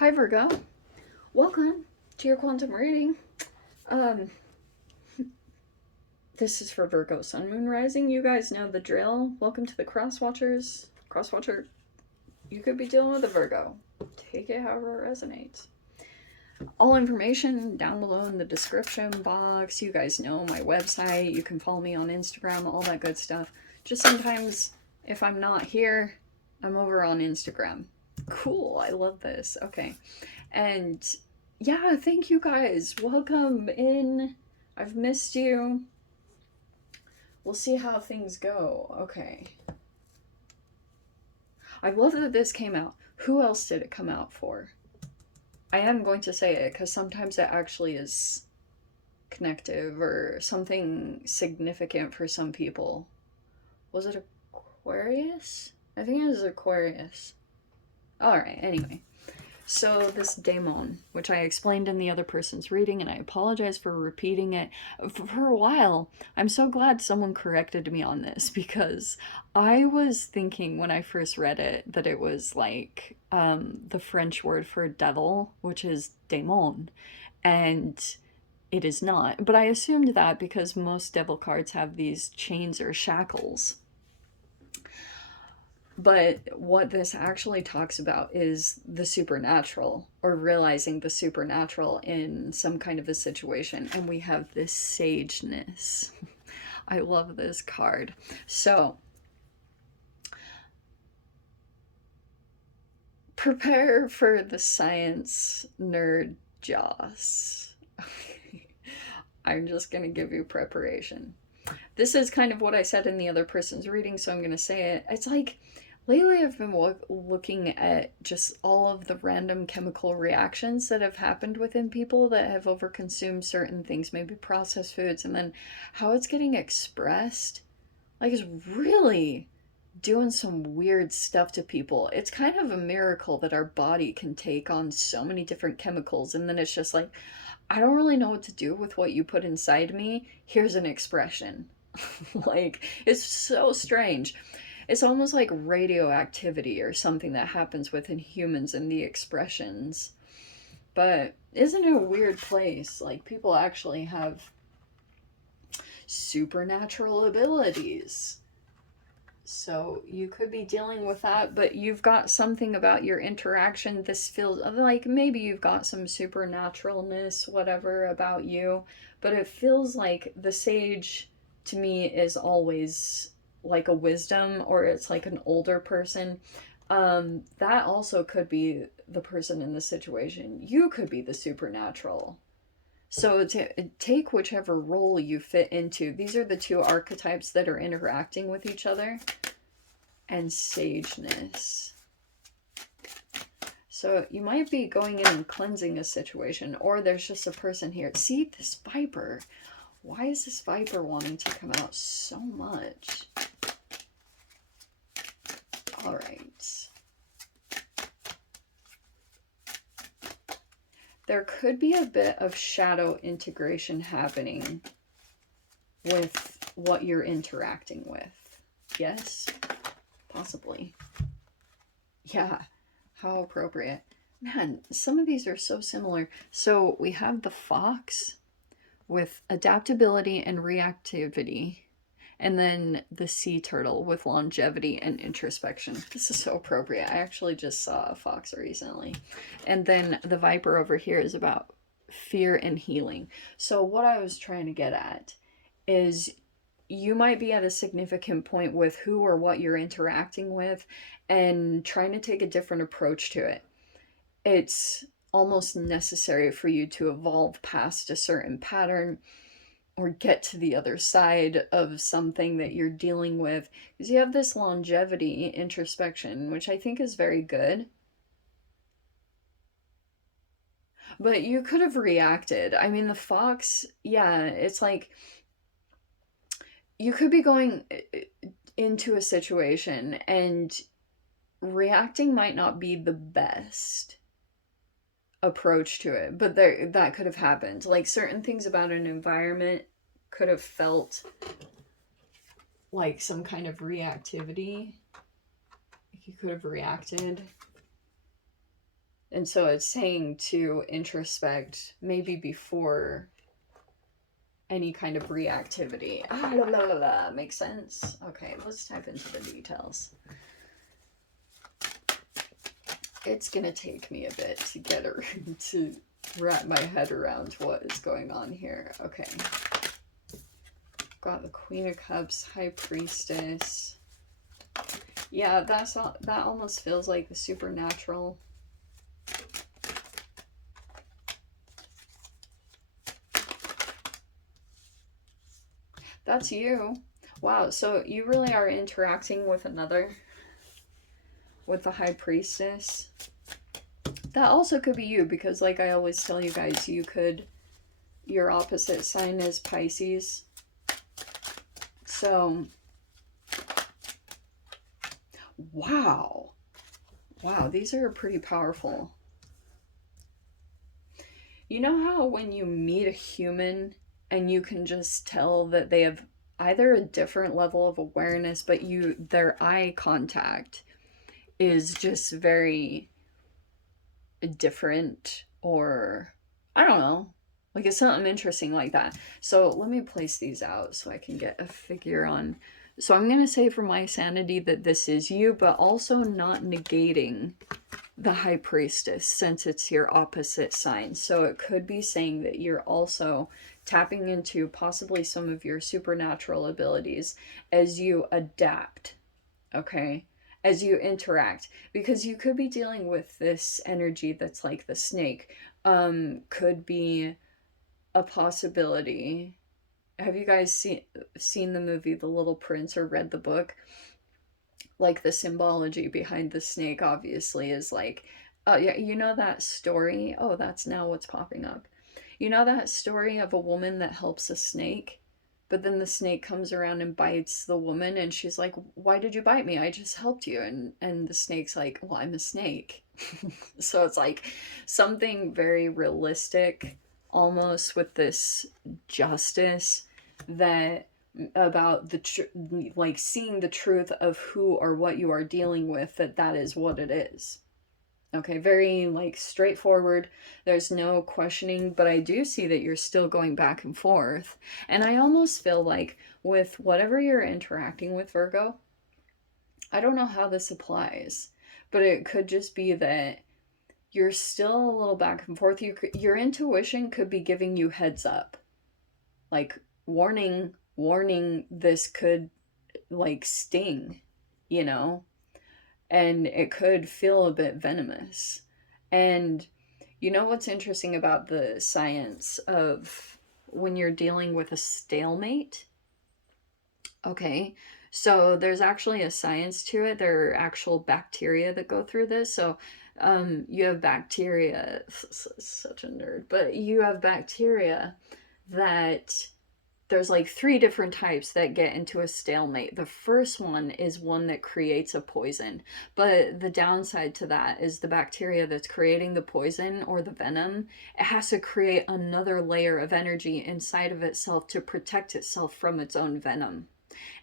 Hi Virgo, welcome to your quantum reading. Um, this is for Virgo Sun Moon Rising. You guys know the drill. Welcome to the Crosswatchers. Crosswatcher, you could be dealing with a Virgo. Take it however it resonates. All information down below in the description box. You guys know my website. You can follow me on Instagram, all that good stuff. Just sometimes, if I'm not here, I'm over on Instagram. Cool, I love this. Okay. And yeah, thank you guys. Welcome in. I've missed you. We'll see how things go. Okay. I love that this came out. Who else did it come out for? I am going to say it because sometimes it actually is connective or something significant for some people. Was it Aquarius? I think it was Aquarius. Alright, anyway. So this daemon, which I explained in the other person's reading, and I apologize for repeating it for a while. I'm so glad someone corrected me on this because I was thinking when I first read it that it was like the French word for devil, which is daemon, and it is not. But I assumed that because most devil cards have these chains or shackles. But what this actually talks about is the supernatural, or realizing the supernatural in some kind of a situation. And we have this sageness. I love this card. So, prepare for the science nerd Joss. I'm just going to give you preparation. This is kind of what I said in the other person's reading, so I'm going to say it. It's like, lately I've been looking at just all of the random chemical reactions that have happened within people that have overconsumed certain things, maybe processed foods, and then how it's getting expressed. Like, it's really doing some weird stuff to people. It's kind of a miracle that our body can take on so many different chemicals, and then it's just like, I don't really know what to do with what you put inside me. Here's an expression. Like, it's so strange. It's almost like radioactivity or something that happens within humans and the expressions. But isn't it a weird place? Like, people actually have supernatural abilities. So you could be dealing with that, but you've got something about your interaction. This feels like maybe you've got some supernaturalness, whatever, about you, but it feels like the sage to me is always like a wisdom, or it's like an older person. That also could be the person in the situation. You could be the supernatural. So take whichever role you fit into. These are the two archetypes that are interacting with each other. And sageness. So you might be going in and cleansing a situation, or there's just a person here. See this viper. Why is this viper wanting to come out so much? All right. There could be a bit of shadow integration happening with what you're interacting with. Yes? Possibly. Yeah, how appropriate. Man, some of these are so similar. So we have the fox with adaptability and reactivity, and then the sea turtle with longevity and introspection. This is so appropriate. I actually just saw a fox recently. And then the viper over here is about fear and healing. So what I was trying to get at is you might be at a significant point with who or what you're interacting with and trying to take a different approach to it. It's almost necessary for you to evolve past a certain pattern or get to the other side of something that you're dealing with, because you have this longevity introspection, which I think is very good. But you could have reacted. I mean, the fox, yeah, it's like you could be going into a situation and reacting might not be the best approach to it, but that could have happened. Like, certain things about an environment could have felt like some kind of reactivity. Like, you could have reacted. And so it's saying to introspect maybe before any kind of reactivity. Makes sense? Okay, let's type into the details. It's gonna take me a bit to get to wrap my head around what is going on here. Okay. Got the Queen of Cups, High Priestess. Yeah, that almost feels like the supernatural. That's you. Wow, so you really are interacting with another, with the High Priestess. That also could be you, because like I always tell you guys, your opposite sign is Pisces. So, wow. Wow, these are pretty powerful. You know how when you meet a human and you can just tell that they have either a different level of awareness, but their eye contact is just very different, or I don't know, like it's something interesting like that. So let me place these out so I can get a figure on. So I'm going to say for my sanity that this is you, but also not negating the High Priestess since it's your opposite sign. So it could be saying that you're also tapping into possibly some of your supernatural abilities as you adapt, okay? As you interact, because you could be dealing with this energy that's like the snake. Could be a possibility. Have you guys seen the movie The Little Prince or read the book? Like the symbology behind the snake obviously is like, yeah, you know that story? Oh, that's now what's popping up. You know that story of a woman that helps a snake, but then the snake comes around and bites the woman, and she's like, "Why did you bite me? I just helped you." And the snake's like, "Well, I'm a snake." So it's like something very realistic, almost, with this justice that about like seeing the truth of who or what you are dealing with, that is what it is. Okay, very like straightforward. There's no questioning, but I do see that you're still going back and forth. And I almost feel like with whatever you're interacting with, Virgo, I don't know how this applies, but it could just be that you're still a little back and forth. Your intuition could be giving you heads up. Like, warning, warning, this could like sting, you know? And it could feel a bit venomous. And you know what's interesting about the science of when you're dealing with a stalemate? Okay, so there's actually a science to it. There are actual bacteria that go through this. So you have bacteria, such a nerd, but you have bacteria that there's like 3 different types that get into a stalemate. The first one is one that creates a poison. But the downside to that is the bacteria that's creating the poison or the venom, it has to create another layer of energy inside of itself to protect itself from its own venom.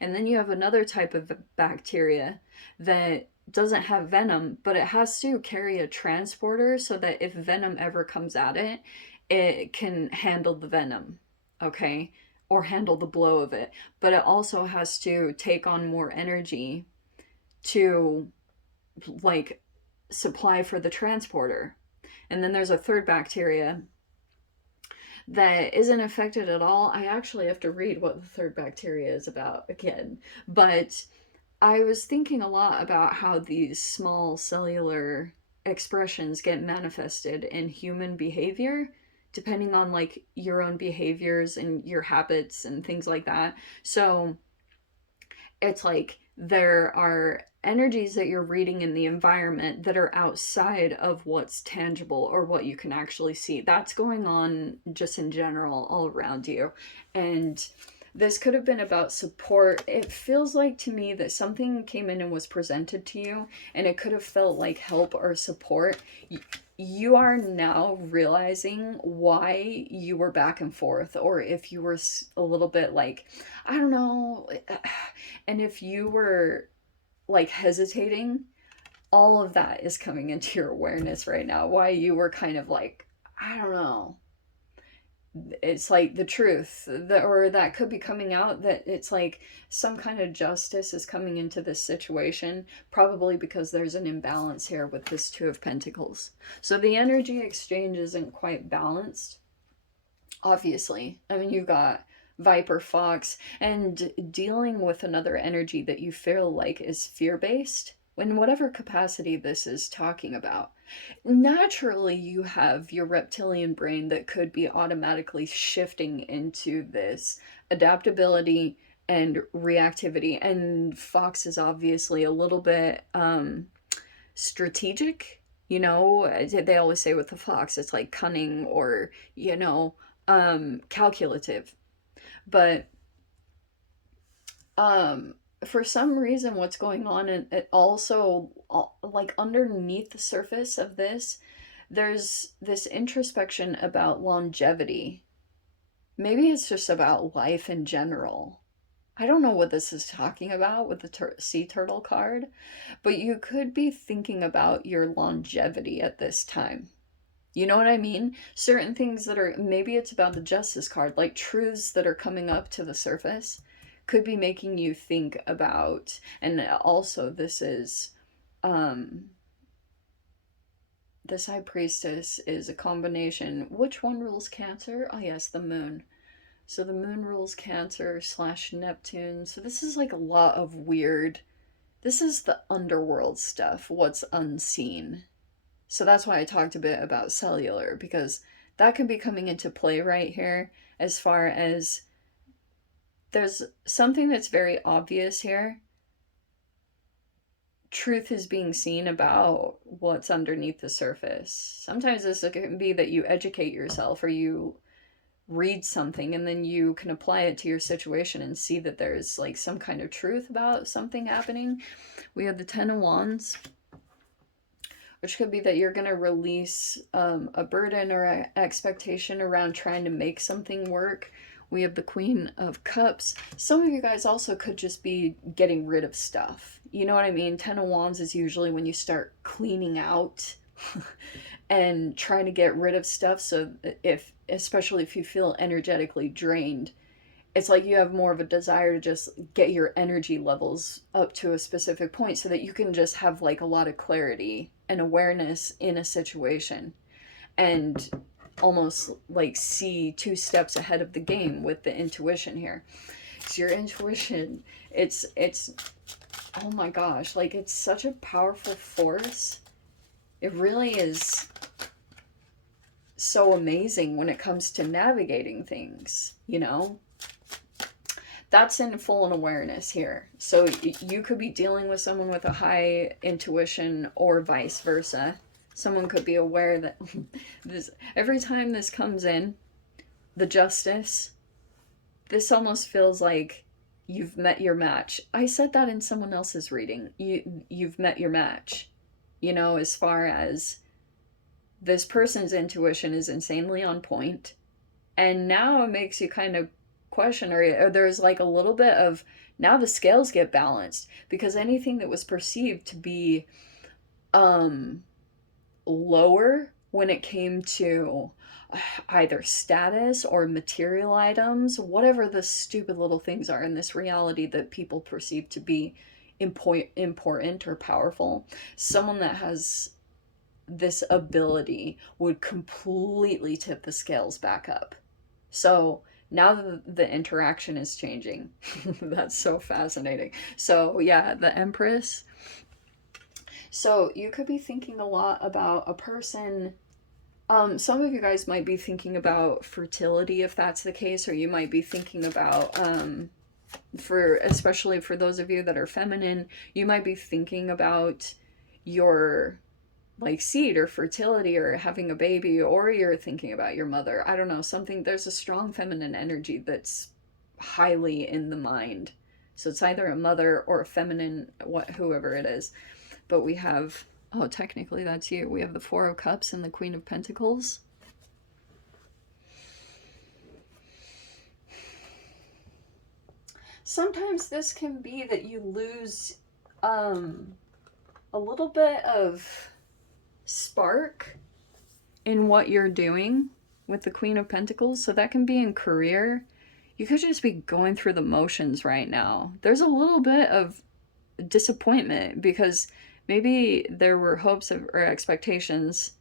And then you have another type of bacteria that doesn't have venom, but it has to carry a transporter so that if venom ever comes at it, it can handle the venom. Okay? Or handle the blow of it, but it also has to take on more energy to like supply for the transporter. And then there's a third bacteria that isn't affected at all. I actually have to read what the third bacteria is about again, but I was thinking a lot about how these small cellular expressions get manifested in human behavior depending on like your own behaviors and your habits and things like that. So it's like there are energies that you're reading in the environment that are outside of what's tangible or what you can actually see. That's going on just in general all around you. And this could have been about support. It feels like to me that something came in and was presented to you, and it could have felt like help or support. You are now realizing why you were back and forth, or if you were a little bit like, I don't know, and if you were like hesitating, all of that is coming into your awareness right now. Why you were kind of like, I don't know. It's like the truth, or that could be coming out, that it's like some kind of justice is coming into this situation, probably because there's an imbalance here with this Two of Pentacles. So the energy exchange isn't quite balanced, obviously. I mean, you've got Viper, Fox, and dealing with another energy that you feel like is fear-based, in whatever capacity this is talking about. Naturally, you have your reptilian brain that could be automatically shifting into this adaptability and reactivity. And Fox is obviously a little bit strategic. You know, they always say with the fox, it's like cunning or, you know, calculative. But for some reason, what's going on, and it also, like underneath the surface of this, there's this introspection about longevity. Maybe it's just about life in general. I don't know what this is talking about with the sea turtle card, but you could be thinking about your longevity at this time. You know what I mean? Certain things that are, maybe it's about the justice card, like truths that are coming up to the surface could be making you think about, and also this is, this High Priestess is a combination. Which one rules Cancer? Oh yes, the moon. So the moon rules Cancer / Neptune. So this is like a lot of weird, this is the underworld stuff, what's unseen. So that's why I talked a bit about cellular, because that could be coming into play right here, as far as there's something that's very obvious here. Truth is being seen about what's underneath the surface. Sometimes this can be that you educate yourself, or you read something and then you can apply it to your situation and see that there's like some kind of truth about something happening. We have the Ten of Wands, which could be that you're going to release a burden or an expectation around trying to make something work. We have the Queen of Cups. Some of you guys also could just be getting rid of stuff. You know what I mean? Ten of Wands is usually when you start cleaning out and trying to get rid of stuff. So if, especially if you feel energetically drained, it's like you have more of a desire to just get your energy levels up to a specific point so that you can just have like a lot of clarity and awareness in a situation, and almost like see 2 steps ahead of the game with the intuition here. So your intuition, it's oh my gosh, like it's such a powerful force. It really is so amazing when it comes to navigating things, you know? That's in full awareness here. So you could be dealing with someone with a high intuition, or vice versa. Someone could be aware that this, every time this comes in, the justice, this almost feels like you've met your match. I said that in someone else's reading. You've met your match. You know, as far as this person's intuition is insanely on point. And now it makes you kind of question, or there's like a little bit of, now the scales get balanced, because anything that was perceived to be lower when it came to either status or material items, whatever the stupid little things are in this reality that people perceive to be important or powerful, someone that has this ability would completely tip the scales back up. So now the interaction is changing. That's so fascinating. So yeah, the Empress. So you could be thinking a lot about a person. Some of you guys might be thinking about fertility, if that's the case, or you might be thinking about, especially for those of you that are feminine, you might be thinking about your like seed or fertility or having a baby, or you're thinking about your mother. I don't know, something, there's a strong feminine energy that's highly in the mind. So it's either a mother or a feminine, whoever it is. But we have, oh, technically that's you. We have the Four of Cups and the Queen of Pentacles. Sometimes this can be that you lose a a little bit of spark in what you're doing with the Queen of Pentacles. So that can be in career. You could just be going through the motions right now. There's a little bit of disappointment because maybe there were hopes or expectations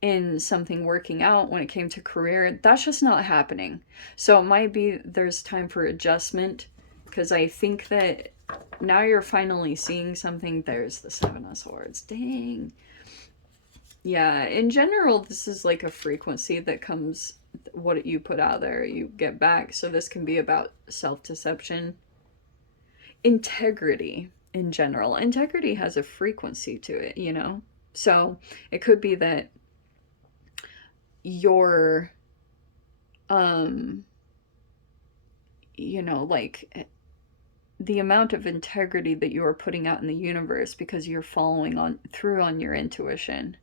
in something working out when it came to career. That's just not happening. So it might be there's time for adjustment, because I think that now you're finally seeing something. There's the Seven of Swords. Dang. Yeah, in general, this is like a frequency that comes, what you put out there, you get back. So this can be about self-deception. Integrity in general. Integrity has a frequency to it, you know? So it could be that your, you know, like the amount of integrity that you are putting out in the universe because you're following through on your intuition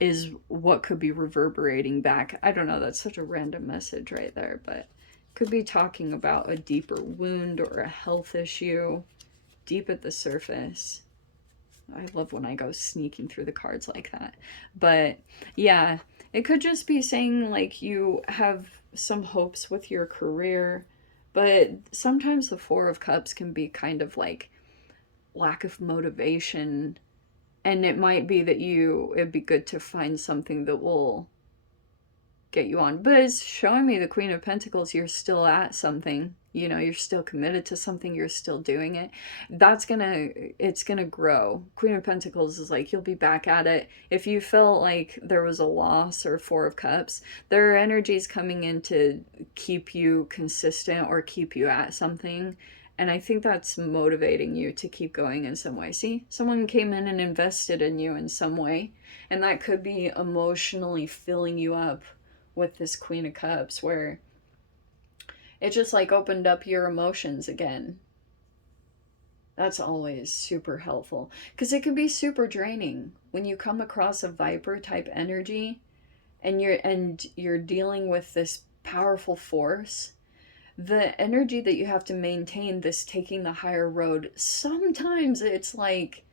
is what could be reverberating back. I don't know, that's such a random message right there, but could be talking about a deeper wound or a health issue deep at the surface. I love when I go sneaking through the cards like that. But yeah, it could just be saying like you have some hopes with your career, but sometimes the Four of Cups can be kind of like lack of motivation. And it might be that it'd be good to find something that will get you on. But it's showing me the Queen of Pentacles, you're still at something. You know, you're still committed to something, you're still doing it. It's gonna grow. Queen of Pentacles is like, you'll be back at it. If you felt like there was a loss, or Four of Cups, there are energies coming in to keep you consistent or keep you at something. And I think that's motivating you to keep going in some way. See, someone came in and invested in you in some way. And that could be emotionally filling you up with this Queen of Cups, where it just like opened up your emotions again. That's always super helpful, because it can be super draining when you come across a Viper type energy and you're dealing with this powerful force. The energy that you have to maintain, this taking the higher road, sometimes it's like,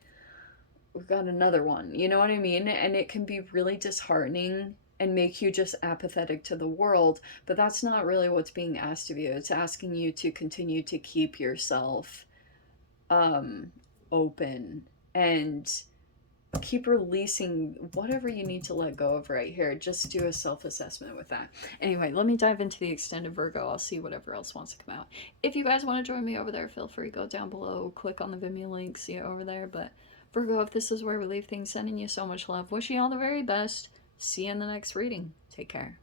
we've got another one, you know what I mean? And it can be really disheartening and make you just apathetic to the world, but that's not really what's being asked of you. It's asking you to continue to keep yourself open and keep releasing whatever you need to let go of right here. Just do a self-assessment with that. Anyway, let me dive into the extended Virgo. I'll see whatever else wants to come out. If you guys want to join me over there, feel free, go down below, click on the Vimeo link, see it over there. But Virgo, if this is where we leave things, sending you so much love, wishing you all the very best. See you in the next reading. Take care.